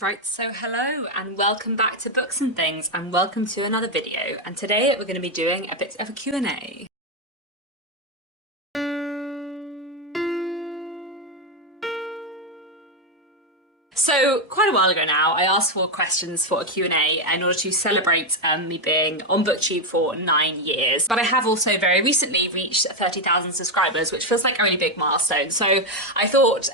Right, so hello and welcome back to Books and Things and welcome to another video, and today we're going to be doing a bit of a Q&A. So quite a while ago now, I asked for questions for a Q&A in order to celebrate me being on BookTube for 9 years. But I have also very recently reached 30,000 subscribers, which feels like a really big milestone. So I thought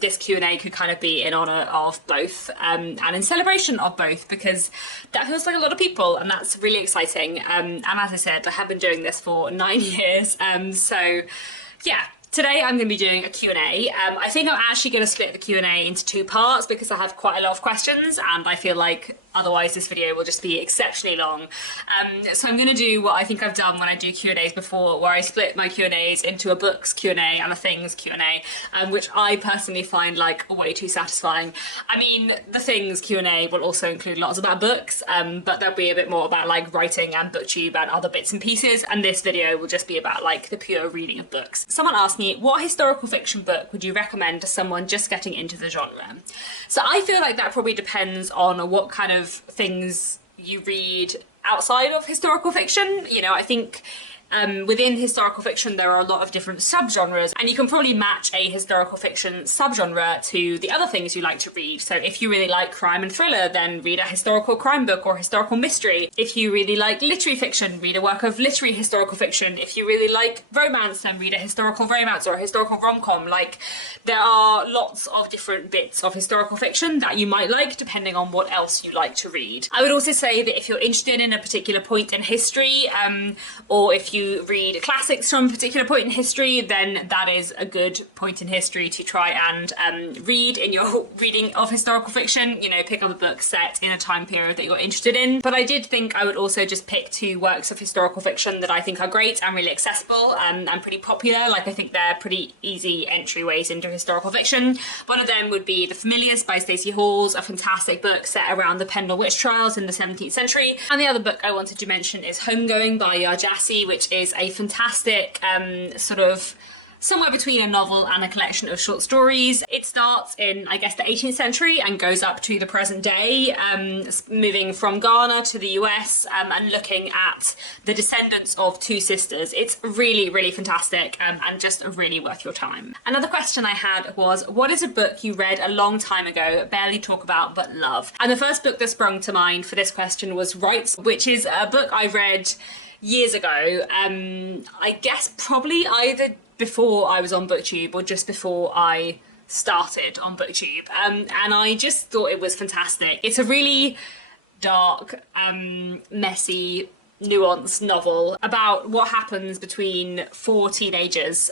this Q&A could kind of be in honour of both and in celebration of both, because that feels like a lot of people and that's really exciting. And as I said, I have been doing this for 9 years. So yeah. Today I'm going to be doing a Q&A. I think I'm actually going to split the Q&A into two parts because I have quite a lot of questions and I feel like otherwise this video will just be exceptionally long. So I'm going to do what I think I've done when I do Q&As before, where I split my Q&As into a books Q&A and a things Q&A, which I personally find like way too satisfying. I mean, the things Q&A will also include lots about books, but there'll be a bit more about like writing and BookTube and other bits and pieces, and this video will just be about like the pure reading of books. Someone asked me, what historical fiction book would you recommend to someone just getting into the genre? So I feel like that probably depends on what kind of things you read outside of historical fiction. You know, I think within historical fiction there are a lot of different subgenres, and you can probably match a historical fiction subgenre to the other things you like to read. So if you really like crime and thriller, then read a historical crime book or historical mystery. If you really like literary fiction, read a work of literary historical fiction. If you really like romance, then read a historical romance or a historical rom-com. Like, there are lots of different bits of historical fiction that you might like depending on what else you like to read. I would also say that if you're interested in a particular point in history, or if you read classics from a particular point in history, then that is a good point in history to try and read in your reading of historical fiction. You know, pick up a book set in a time period that you're interested in. But I did think I would also just pick two works of historical fiction that I think are great and really accessible and pretty popular. Like, I think they're pretty easy entryways into historical fiction. One of them would be The Familiars by Stacey Hawes, a fantastic book set around the Pendle witch trials in the 17th century. And the other book I wanted to mention is Homegoing by Yarjassi, which is a fantastic sort of somewhere between a novel and a collection of short stories. It starts in, I guess, the 18th century and goes up to the present day, moving from Ghana to the US and looking at the descendants of two sisters. It's really, really fantastic and just really worth your time. Another question I had was, what is a book you read a long time ago, barely talk about, but love? And the first book that sprung to mind for this question was Rights, which is a book I read years ago. I guess probably either before I was on BookTube or just before I started on BookTube, and I just thought it was fantastic. It's a really dark, messy, nuanced novel about what happens between four teenagers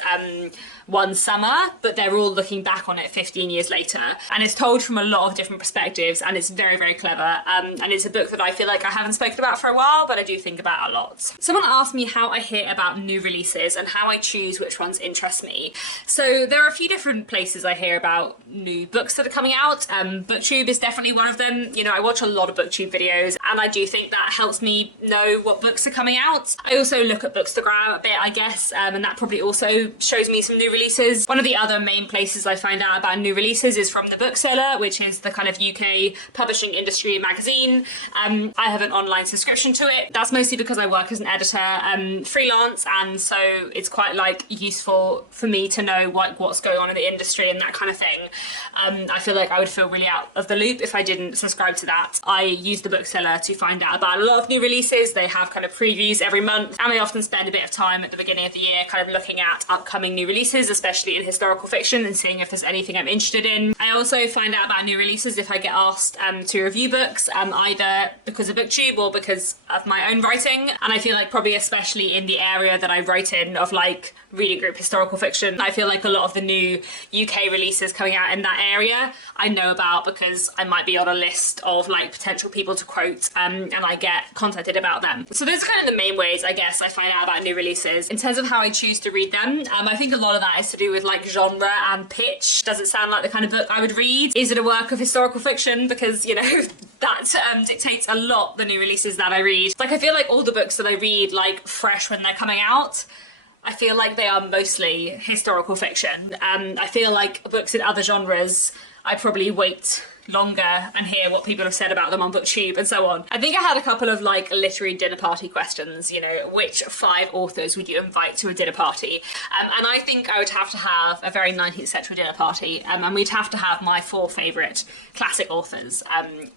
one summer, but they're all looking back on it 15 years later, and it's told from a lot of different perspectives, and it's very, very clever, and it's a book that I feel like I haven't spoken about for a while, but I do think about a lot. Someone asked me how I hear about new releases and how I choose which ones interest me. So there are a few different places I hear about new books that are coming out. BookTube is definitely one of them. You know, I watch a lot of BookTube videos, and I do think that helps me know what books are coming out. I also look at Bookstagram a bit, I guess, and that probably also shows me some new releases. One of the other main places I find out about new releases is from The Bookseller, which is the kind of UK publishing industry magazine. I have an online subscription to it. That's mostly because I work as an editor, freelance, and so it's quite like useful for me to know what's going on in the industry and that kind of thing. I feel like I would feel really out of the loop if I didn't subscribe to that. I use The Bookseller to find out about a lot of new releases. They have kind of previews every month, and I often spend a bit of time at the beginning of the year kind of looking at upcoming new releases, especially in historical fiction, and seeing if there's anything I'm interested in. I also find out about new releases if I get asked to review books, either because of BookTube or because of my own writing. And I feel like probably especially in the area that I write in of like reading group historical fiction, I feel like a lot of the new UK releases coming out in that area I know about because I might be on a list of like potential people to quote, and I get contacted about them. So those are kind of the main ways I guess I find out about new releases. In terms of how I choose to read them, I think a lot of that is to do with like genre and pitch. Does it sound like the kind of book I would read? Is it a work of historical fiction? Because, you know, that dictates a lot the new releases that I read. Like, I feel like all the books that I read like fresh when they're coming out, I feel like they are mostly historical fiction. I feel like books in other genres I probably wait longer and hear what people have said about them on BookTube and so on. I think I had a couple of like literary dinner party questions, you know, which 5 authors would you invite to a dinner party? And I think I would have to have a very 19th century dinner party, and we'd have to have my 4 favourite classic authors,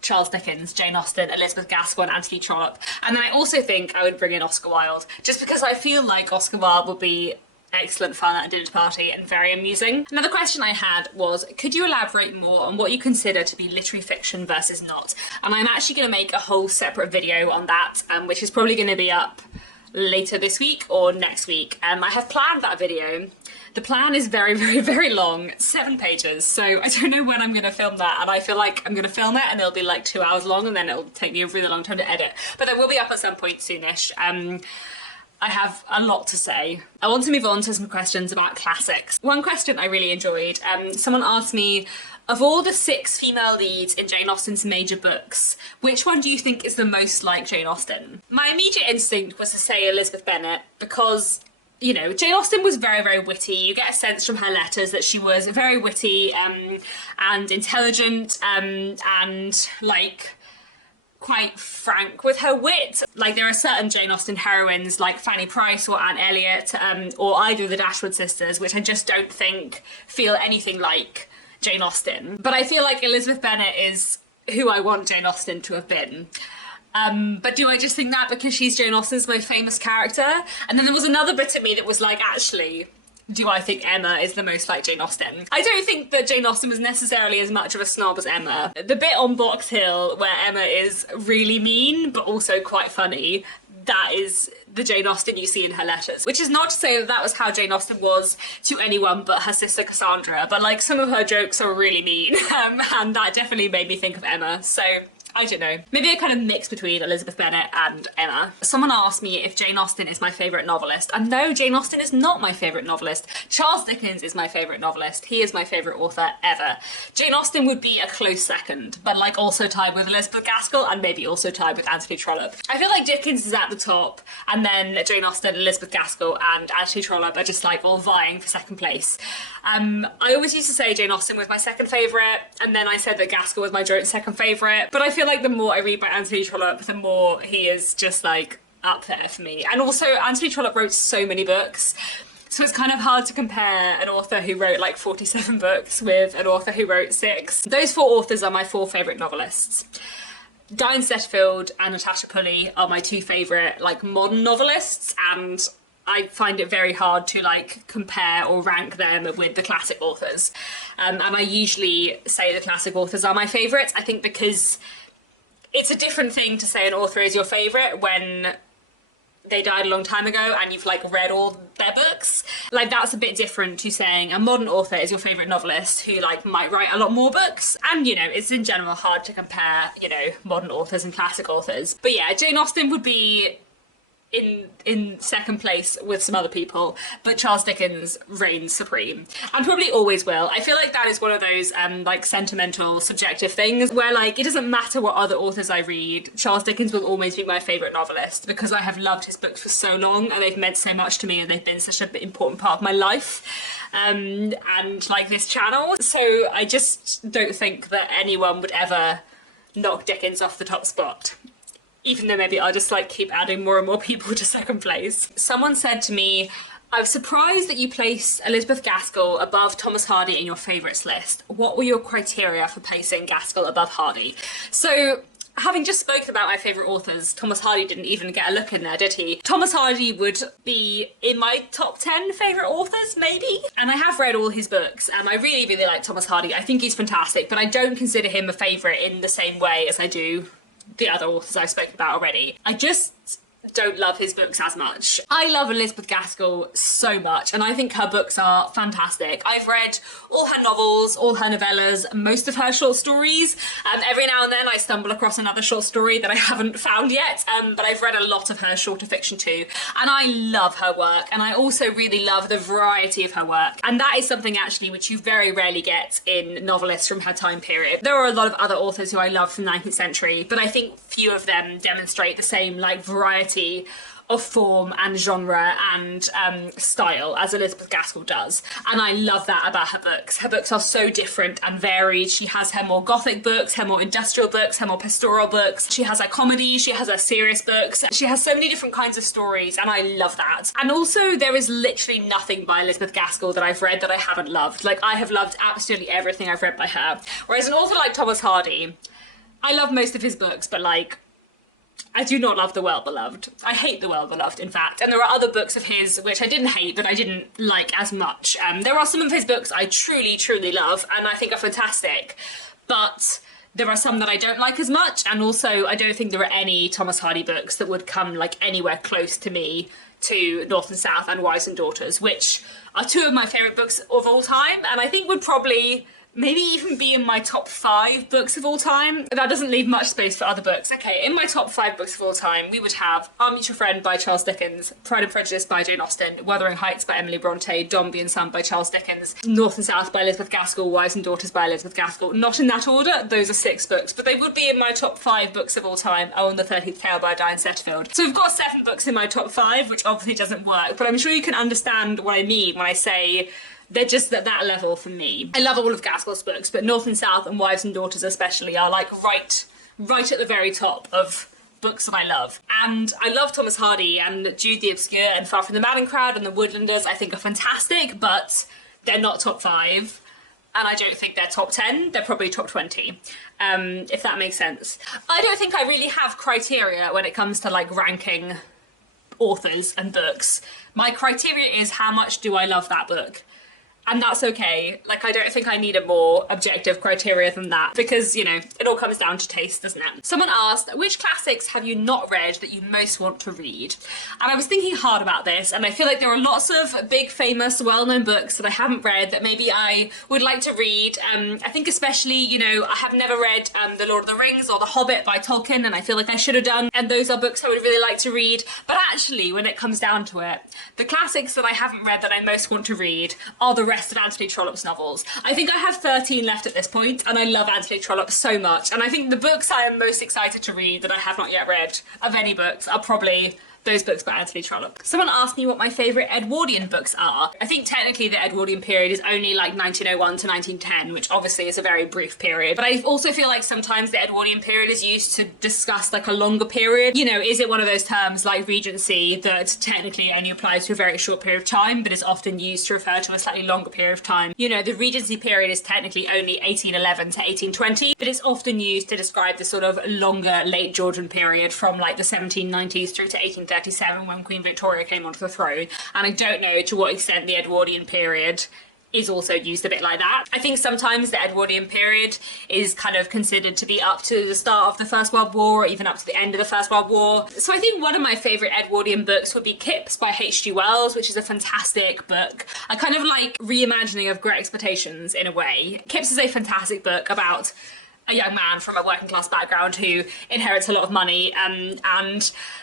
Charles Dickens, Jane Austen, Elizabeth Gaskell and Anthony Trollope. And then I also think I would bring in Oscar Wilde, just because I feel like Oscar Wilde would be excellent fun at a dinner party and very amusing. Another question I had was, could you elaborate more on what you consider to be literary fiction versus not? And I'm actually going to make a whole separate video on that, which is probably going to be up later this week or next week. I have planned that video. The plan is very, very, very long, 7 pages, so I don't know when I'm going to film that, and I feel like I'm going to film it and it'll be like 2 hours long, and then it'll take me a really long time to edit. But it will be up at some point soonish. I have a lot to say. I want to move on to some questions about classics. One question I really enjoyed, someone asked me, of all the 6 female leads in Jane Austen's major books, which one do you think is the most like Jane Austen? My immediate instinct was to say Elizabeth Bennet, because, you know, Jane Austen was very, very witty. You get a sense from her letters that she was very witty and intelligent and like quite frank with her wit. Like, there are certain Jane Austen heroines like Fanny Price or Anne Elliot or either of the Dashwood sisters, which I just don't think feel anything like Jane Austen. But I feel like Elizabeth Bennet is who I want Jane Austen to have been. But do I just think that because she's Jane Austen's most famous character? And then there was another bit of me that was like, actually, do I think Emma is the most like Jane Austen? I don't think that Jane Austen was necessarily as much of a snob as Emma. The bit on Box Hill where Emma is really mean but also quite funny, that is the Jane Austen you see in her letters. Which is not to say that that was how Jane Austen was to anyone but her sister Cassandra, but like some of her jokes are really mean, and that definitely made me think of Emma. So I don't know. Maybe a kind of mix between Elizabeth Bennet and Emma. Someone asked me if Jane Austen is my favourite novelist. And no, Jane Austen is not my favourite novelist. Charles Dickens is my favourite novelist. He is my favourite author ever. Jane Austen would be a close second, but like also tied with Elizabeth Gaskell and maybe also tied with Anthony Trollope. I feel like Dickens is at the top, and then Jane Austen, Elizabeth Gaskell and Anthony Trollope are just like all vying for second place. I always used to say Jane Austen was my second favourite, and then I said that Gaskell was my joint second favourite, but I feel like the more I read by Anthony Trollope, the more he is just like up there for me. And also Anthony Trollope wrote so many books, so it's kind of hard to compare an author who wrote like 47 books with an author who wrote 6. Those 4 authors are my 4 favourite novelists. Diane Setterfield and Natasha Pulley are my 2 favourite like modern novelists, and I find it very hard to like compare or rank them with the classic authors. And I usually say the classic authors are my favourites, I think, because it's a different thing to say an author is your favourite when they died a long time ago and you've like read all their books. Like, that's a bit different to saying a modern author is your favourite novelist who like might write a lot more books. And, you know, it's in general hard to compare, you know, modern authors and classic authors. But yeah, Jane Austen would be in second place with some other people, but Charles Dickens reigns supreme and probably always will. I feel like that is one of those like sentimental, subjective things where like it doesn't matter what other authors I read, Charles Dickens will always be my favourite novelist because I have loved his books for so long and they've meant so much to me and they've been such an important part of my life and like this channel. So I just don't think that anyone would ever knock Dickens off the top spot, even though maybe I'll just like keep adding more and more people to second place. Someone said to me, I'm surprised that you place Elizabeth Gaskell above Thomas Hardy in your favourites list. What were your criteria for placing Gaskell above Hardy? So, having just spoken about my favourite authors, Thomas Hardy didn't even get a look in there, did he? Thomas Hardy would be in my top 10 favourite authors, maybe? And I have read all his books, and I really, really like Thomas Hardy. I think he's fantastic, but I don't consider him a favourite in the same way as I do the other authors I've spoken about already. I just don't love his books as much. I love Elizabeth Gaskell so much, and I think her books are fantastic. I've read all her novels, all her novellas, most of her short stories. Every now and then I stumble across another short story that I haven't found yet, but I've read a lot of her shorter fiction too, and I love her work, and I also really love the variety of her work, and that is something actually which you very rarely get in novelists from her time period. There are a lot of other authors who I love from the 19th century, but I think few of them demonstrate the same like variety of form and genre and style as Elizabeth Gaskell does. And I love that about her books. Her books are so different and varied. She has her more gothic books, her more industrial books, her more pastoral books. She has her comedy, she has her serious books. She has so many different kinds of stories, and I love that. And also, there is literally nothing by Elizabeth Gaskell that I've read that I haven't loved. Like, I have loved absolutely everything I've read by her. Whereas an author like Thomas Hardy, I love most of his books, but like, I do not love The Well Beloved. I hate The Well Beloved, in fact. And there are other books of his which I didn't hate, but I didn't like as much. There are some of his books I truly, truly love, and I think are fantastic. But there are some that I don't like as much, and also I don't think there are any Thomas Hardy books that would come like anywhere close to me to North and South and Wives and Daughters, which are two of my favourite books of all time, and I think would probably maybe even be in my top 5 books of all time. That doesn't leave much space for other books. Okay, in my top 5 books of all time, we would have Our Mutual Friend by Charles Dickens, Pride and Prejudice by Jane Austen, Wuthering Heights by Emily Bronte, Dombey and Son by Charles Dickens, North and South by Elizabeth Gaskell, Wives and Daughters by Elizabeth Gaskell. Not in that order, those are 6 books, but they would be in my top 5 books of all time. Oh, and The 13th Tale by Diane Setterfield. So we've got 7 books in my top 5, which obviously doesn't work, but I'm sure you can understand what I mean when I say they're just at that level for me. I love all of Gaskell's books, but North and South and Wives and Daughters especially are like right at the very top of books that I love. And I love Thomas Hardy, and Jude the Obscure and Far from the Madding Crowd and The Woodlanders I think are fantastic, but they're not top 5. And I don't think they're top 10, they're probably top 20, if that makes sense. I don't think I really have criteria when it comes to like ranking authors and books. My criteria is how much do I love that book? And that's okay. Like, I don't think I need a more objective criteria than that, because, you know, it all comes down to taste, doesn't it? Someone asked, which classics have you not read that you most want to read? And I was thinking hard about this, and I feel like there are lots of big, famous, well-known books that I haven't read that maybe I would like to read. I think especially, you know, I have never read The Lord of the Rings or The Hobbit by Tolkien, and I feel like I should have done, and those are books I would really like to read. But actually, when it comes down to it, the classics that I haven't read that I most want to read are the rest of Anthony Trollope's novels. I think I have 13 left at this point, and I love Anthony Trollope so much, and I think the books I am most excited to read that I have not yet read of any books are probably those books by Anthony Trollope. Someone asked me what my favourite Edwardian books are. I think technically the Edwardian period is only like 1901 to 1910, which obviously is a very brief period. But I also feel like sometimes the Edwardian period is used to discuss like a longer period. You know, is it one of those terms like Regency that technically only applies to a very short period of time, but is often used to refer to a slightly longer period of time? You know, the Regency period is technically only 1811 to 1820, but it's often used to describe the sort of longer late Georgian period from like the 1790s through to 1837 when Queen Victoria came onto the throne. And I don't know to what extent the Edwardian period is also used a bit like that. I think sometimes the Edwardian period is kind of considered to be up to the start of the First World War, or even up to the end of the First World War. So I think one of my favourite Edwardian books would be Kipps by H.G. Wells, which is a fantastic book. I kind of like reimagining of Great Expectations in a way. Kipps is a fantastic book about a young man from a working class background who inherits a lot of money and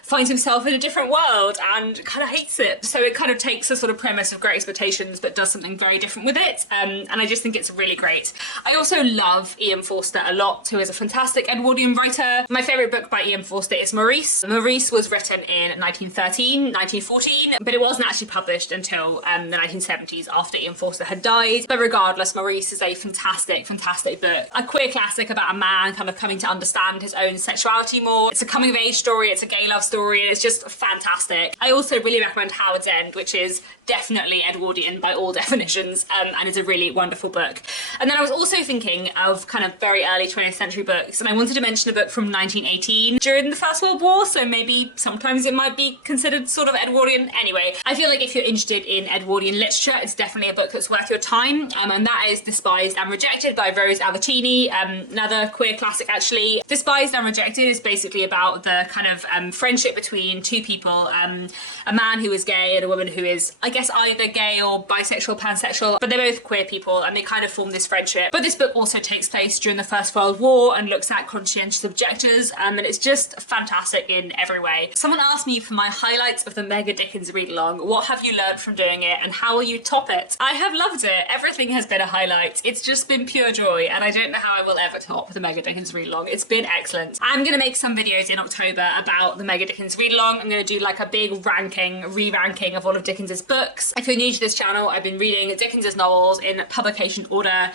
finds himself in a different world and kind of hates it. So it kind of takes a sort of premise of Great Expectations but does something very different with it. And I just think it's really great. I also love Ian Forster a lot, who is a fantastic Edwardian writer. My favourite book by Ian Forster is Maurice. Maurice was written in 1913, 1914, but it wasn't actually published until the 1970s after Ian Forster had died. But regardless, Maurice is a fantastic, fantastic book. A queer classic about a man kind of coming to understand his own sexuality more. It's a coming of age story, it's a gay love story, and it's just fantastic. I also really recommend Howard's End, which is definitely Edwardian by all definitions, and is a really wonderful book. And then I was also thinking of kind of very early 20th century books, and I wanted to mention a book from 1918 during the First World War, so maybe sometimes it might be considered sort of Edwardian. Anyway, I feel like if you're interested in Edwardian literature, it's definitely a book that's worth your time, and that is Despised and Rejected by Rose Albertini, another queer classic actually. Despised and Rejected is basically about the kind of friendship between two people, a man who is gay and a woman who is, I guess, either gay or bisexual, pansexual, but they're both queer people and they kind of form this friendship. But this book also takes place during the First World War and looks at conscientious objectors, and it's just fantastic in every way. Someone asked me for my highlights of the Mega Dickens read-along. What have you learned from doing it and how will you top it? I have loved it. Everything has been a highlight. It's just been pure joy and I don't know how I will ever top top the Mega Dickens read-along. It's been excellent. I'm going to make some videos in October about the Mega Dickens read-along. I'm going to do like a big re-ranking of all of Dickens's books. If you're new to this channel, I've been reading Dickens's novels in publication order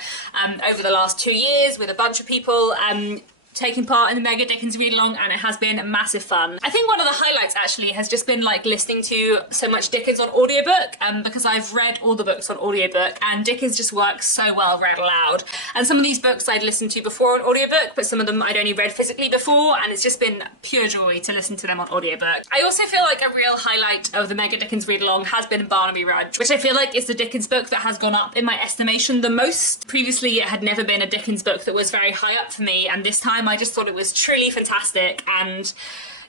over the last 2 years with a bunch of people taking part in the Mega Dickens read-along, and it has been massive fun. I think one of the highlights actually has just been like listening to so much Dickens on audiobook, because I've read all the books on audiobook and Dickens just works so well read aloud. And some of these books I'd listened to before on audiobook, but some of them I'd only read physically before, and it's just been pure joy to listen to them on audiobook. I also feel like a real highlight of the Mega Dickens read-along has been Barnaby Rudge, which I feel like is the Dickens book that has gone up in my estimation the most. Previously it had never been a Dickens book that was very high up for me, and this time I just thought it was truly fantastic and,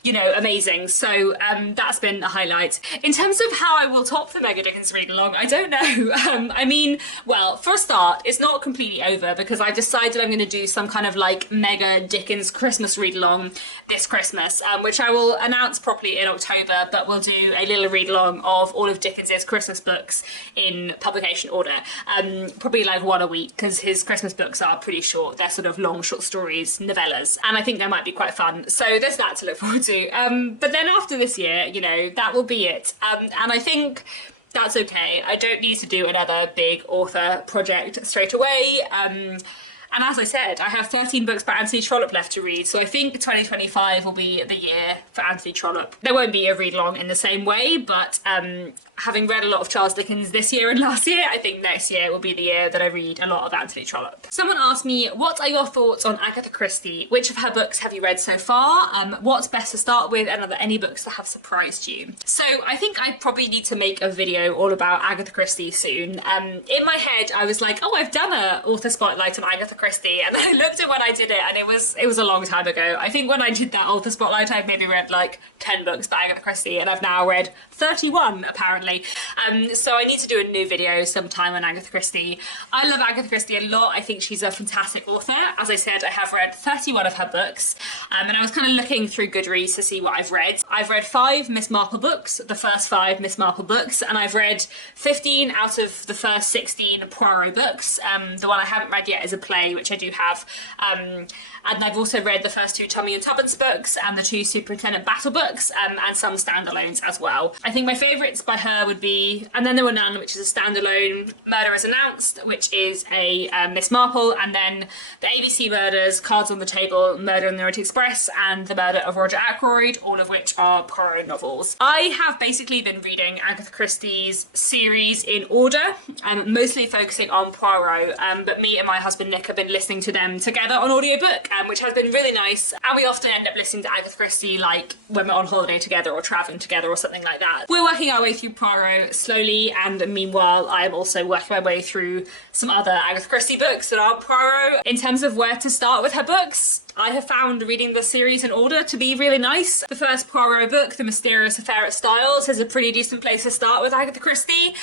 you know, amazing. So that's been a highlight. In terms of how I will top the Mega Dickens read-along, I don't know. I mean, well, for a start, it's not completely over because I've decided I'm going to do some kind of like Mega Dickens Christmas read-along this Christmas, which I will announce properly in October, but we'll do a little read-along of all of Dickens's Christmas books in publication order. Probably like one a week because his Christmas books are pretty short. They're sort of long short stories, novellas, and I think they might be quite fun. So there's that to look forward to. But then after this year, you know, that will be it. And I think that's okay. I don't need to do another big author project straight away. And as I said, I have 13 books by Anthony Trollope left to read, so I think 2025 will be the year for Anthony Trollope. There won't be a read-along in the same way, but having read a lot of Charles Dickens this year and last year, I think next year will be the year that I read a lot of Anthony Trollope. Someone asked me, what are your thoughts on Agatha Christie? Which of her books have you read so far? What's best to start with, and are there any books that have surprised you? So I think I probably need to make a video all about Agatha Christie soon. In my head, I was like, oh, I've done an author spotlight on Agatha Christie, and then I looked at when I did it, and it was a long time ago. I think when I did that author spotlight, I've maybe read like 10 books by Agatha Christie, and I've now read 31 apparently. So I need to do a new video sometime on Agatha Christie. I love Agatha Christie a lot. I think she's a fantastic author. As I said, I have read 31 of her books, and I was kind of looking through Goodreads to see what I've read. I've read 5 Miss Marple books, the first 5 Miss Marple books, and I've read 15 out of the first 16 Poirot books. The one I haven't read yet is a play, which I do have. And I've also read the first 2 Tommy and Tuppence books and the 2 Superintendent Battle books, and some standalones as well. I think my favourites by her would be And Then There Were None, which is a standalone, Murder Is Announced, which is a Miss Marple, and then the ABC Murders, Cards on the Table, Murder on the Orient Express, and The Murder of Roger Ackroyd, all of which are Poirot novels. I have basically been reading Agatha Christie's series in order, mostly focusing on Poirot, but me and my husband Nick have been listening to them together on audiobook, which has been really nice, and we often end up listening to Agatha Christie like when we're on holiday together or travelling together or something like that. We're working our way through Poirot slowly, and meanwhile I am also working my way through some other Agatha Christie books that aren't Poirot. In terms of where to start with her books, I have found reading the series in order to be really nice. The first Poirot book, The Mysterious Affair at Styles, is a pretty decent place to start with Agatha Christie,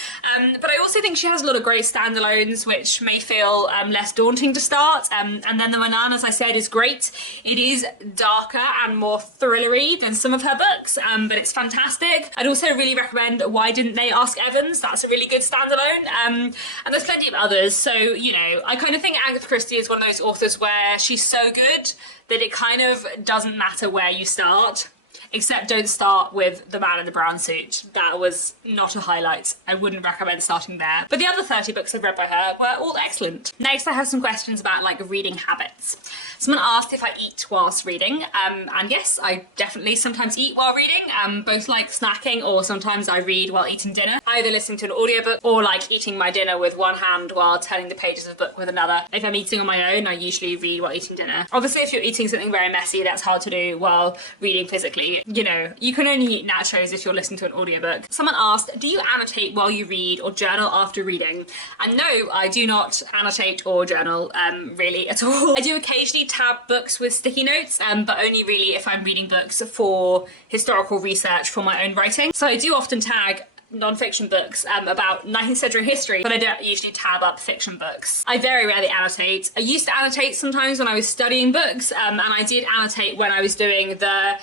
but I also think she has a lot of great standalones which may feel less daunting to start, and Then There Were None, as I said, is great. It is darker and more thrillery than some of her books, but it's fantastic. I'd also really recommend Why Didn't They Ask Evans? That's a really good standalone, and there's plenty of others. So, you know, I kind of think Agatha Christie is one of those authors where she's so good that it kind of doesn't matter where you start, except don't start with The Man in the Brown Suit. That was not a highlight. I wouldn't recommend starting there. But the other 30 books I've read by her were all excellent. Next, I have some questions about like reading habits. Someone asked if I eat whilst reading, and yes, I definitely sometimes eat while reading, both like snacking or sometimes I read while eating dinner, either listening to an audiobook or like eating my dinner with one hand while turning the pages of a book with another. If I'm eating on my own, I usually read while eating dinner. Obviously, if you're eating something very messy, that's hard to do while reading physically. You know, you can only eat nachos if you're listening to an audiobook. Someone asked, do you annotate while you read or journal after reading? And no, I do not annotate or journal really at all. I do occasionally tab books with sticky notes, but only really if I'm reading books for historical research for my own writing. So I do often tag non-fiction books about 19th century history, but I don't usually tab up fiction books. I very rarely annotate. I used to annotate sometimes when I was studying books, and I did annotate when I was doing the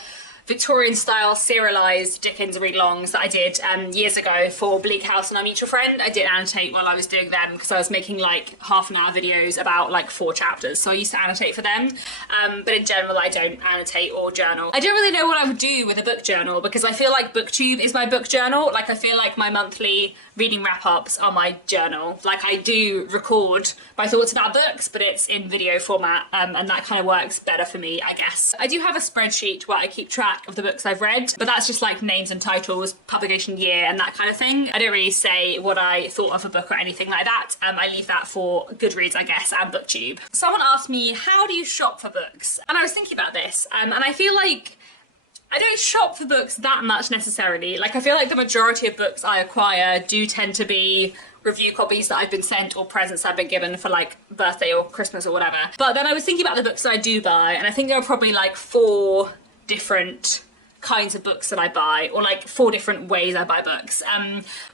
Victorian style serialized Dickens read-alongs that I did years ago for Bleak House and Our Mutual Friend. I did annotate while I was doing them because I was making like half-an-hour videos about like 4 chapters, so I used to annotate for them. But in general, I don't annotate or journal. I don't really know what I would do with a book journal because I feel like BookTube is my book journal. Like I feel like my monthly reading wrap-ups are my journal. Like I do record my thoughts about books, but it's in video format, and that kind of works better for me, I guess. I do have a spreadsheet where I keep track of the books I've read, but that's just like names and titles, publication year, and that kind of thing. I don't really say what I thought of a book or anything like that. I leave that for Goodreads, I guess, and BookTube. Someone asked me, how do you shop for books? And I was thinking about this, and I feel like I don't shop for books that much necessarily. Like I feel like the majority of books I acquire do tend to be review copies that I've been sent or presents I've been given for like birthday or Christmas or whatever. But then I was thinking about the books that I do buy, and I think there are probably like 4 different kinds of books that I buy, or like 4 different ways I buy books.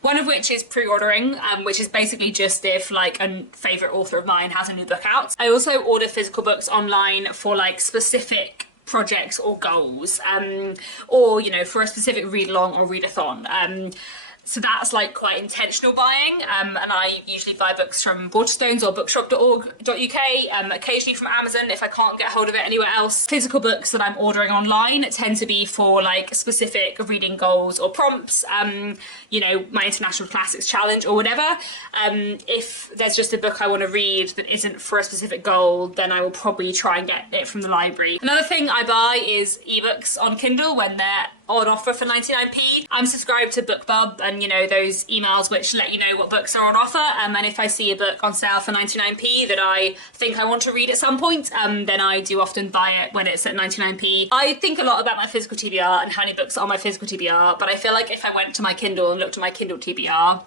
One of which is pre-ordering, which is basically just if like a favourite author of mine has a new book out. I also order physical books online for like specific projects or goals, or you know, for a specific read along or readathon. So that's like quite intentional buying, and I usually buy books from Waterstones or bookshop.org.uk, occasionally from Amazon if I can't get hold of it anywhere else. Physical books that I'm ordering online tend to be for like specific reading goals or prompts, you know, my International Classics Challenge or whatever. If there's just a book I want to read that isn't for a specific goal, then I will probably try and get it from the library. Another thing I buy is ebooks on Kindle when they're on offer for 99p. I'm subscribed to BookBub, and you know, those emails which let you know what books are on offer, and if I see a book on sale for 99p that I think I want to read at some point, then I do often buy it when it's at 99p. I think a lot about my physical TBR and how many books are on my physical TBR, but I feel like if I went to my Kindle and looked at my Kindle TBR,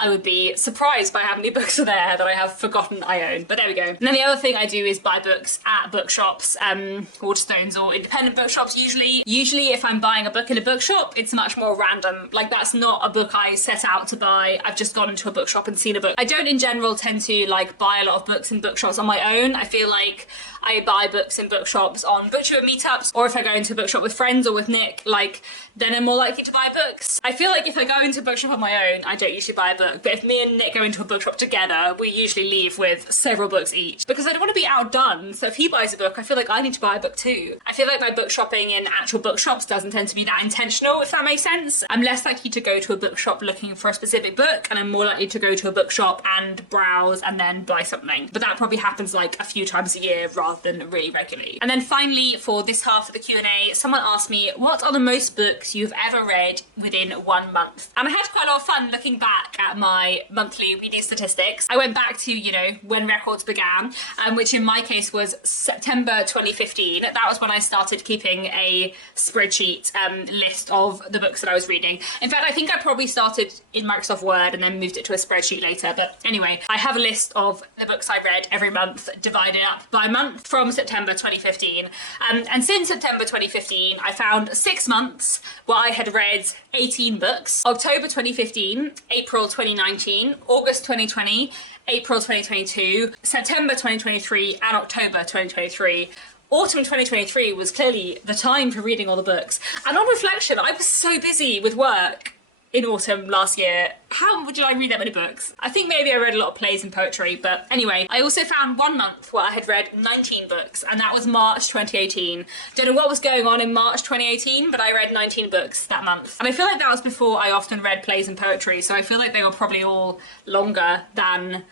I would be surprised by how many books are there that I have forgotten I own. But there we go. And then the other thing I do is buy books at bookshops, Waterstones or independent bookshops usually. Usually if I'm buying a book in a bookshop, it's much more random. Like that's not a book I set out to buy. I've just gone into a bookshop and seen a book. I don't in general tend to like buy a lot of books in bookshops on my own. I feel like I buy books in bookshops on BookTube meetups, or if I go into a bookshop with friends or with Nick, like then I'm more likely to buy books. I feel like if I go into a bookshop on my own, I don't usually buy a book, but if me and Nick go into a bookshop together, we usually leave with several books each, because I don't want to be outdone. So if he buys a book, I feel like I need to buy a book too. I feel like my book shopping in actual bookshops doesn't tend to be that intentional, if that makes sense. I'm less likely to go to a bookshop looking for a specific book, and I'm more likely to go to a bookshop and browse and then buy something. But that probably happens like a few times a year rather than really regularly. And then finally, for this half of the Q&A, someone asked me, what are the most books you've ever read within 1 month? And I had quite a lot of fun looking back at my monthly reading statistics. I went back to, you know, when records began, which in my case was September 2015. That was when I started keeping a spreadsheet list of the books that I was reading. In fact, I think I probably started in Microsoft Word and then moved it to a spreadsheet later. But anyway, I have a list of the books I read every month, divided up by month from September 2015. And since September 2015, I found 6 months where I had read 18 books. October 2015, April 2019, August 2020, April 2022, September 2023, and October 2023. Autumn 2023 was clearly the time for reading all the books. And on reflection, I was so busy with work in autumn last year. How would I read that many books? I think maybe I read a lot of plays and poetry, but anyway, I also found 1 month where I had read 19 books, and that was March 2018. Don't know what was going on in March 2018, but I read 19 books that month. And I feel like that was before I often read plays and poetry, so I feel like they were probably all longer than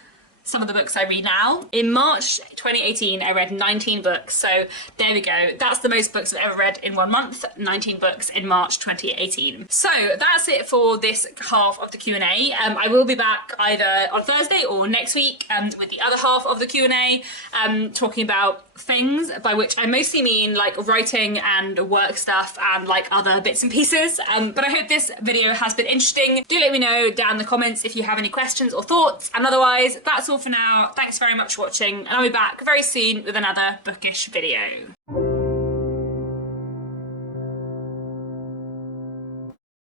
some of the books I read now. In March 2018, I read 19 books. So there we go. That's the most books I've ever read in 1 month, 19 books in March 2018. So that's it for this half of the Q&A. I will be back either on Thursday or next week with the other half of the Q&A, talking about things, by which I mostly mean like writing and work stuff and like other bits and pieces. But I hope this video has been interesting. Do let me know down in the comments if you have any questions or thoughts. And otherwise, that's all for now. Thanks very much for watching, and I'll be back very soon with another bookish video.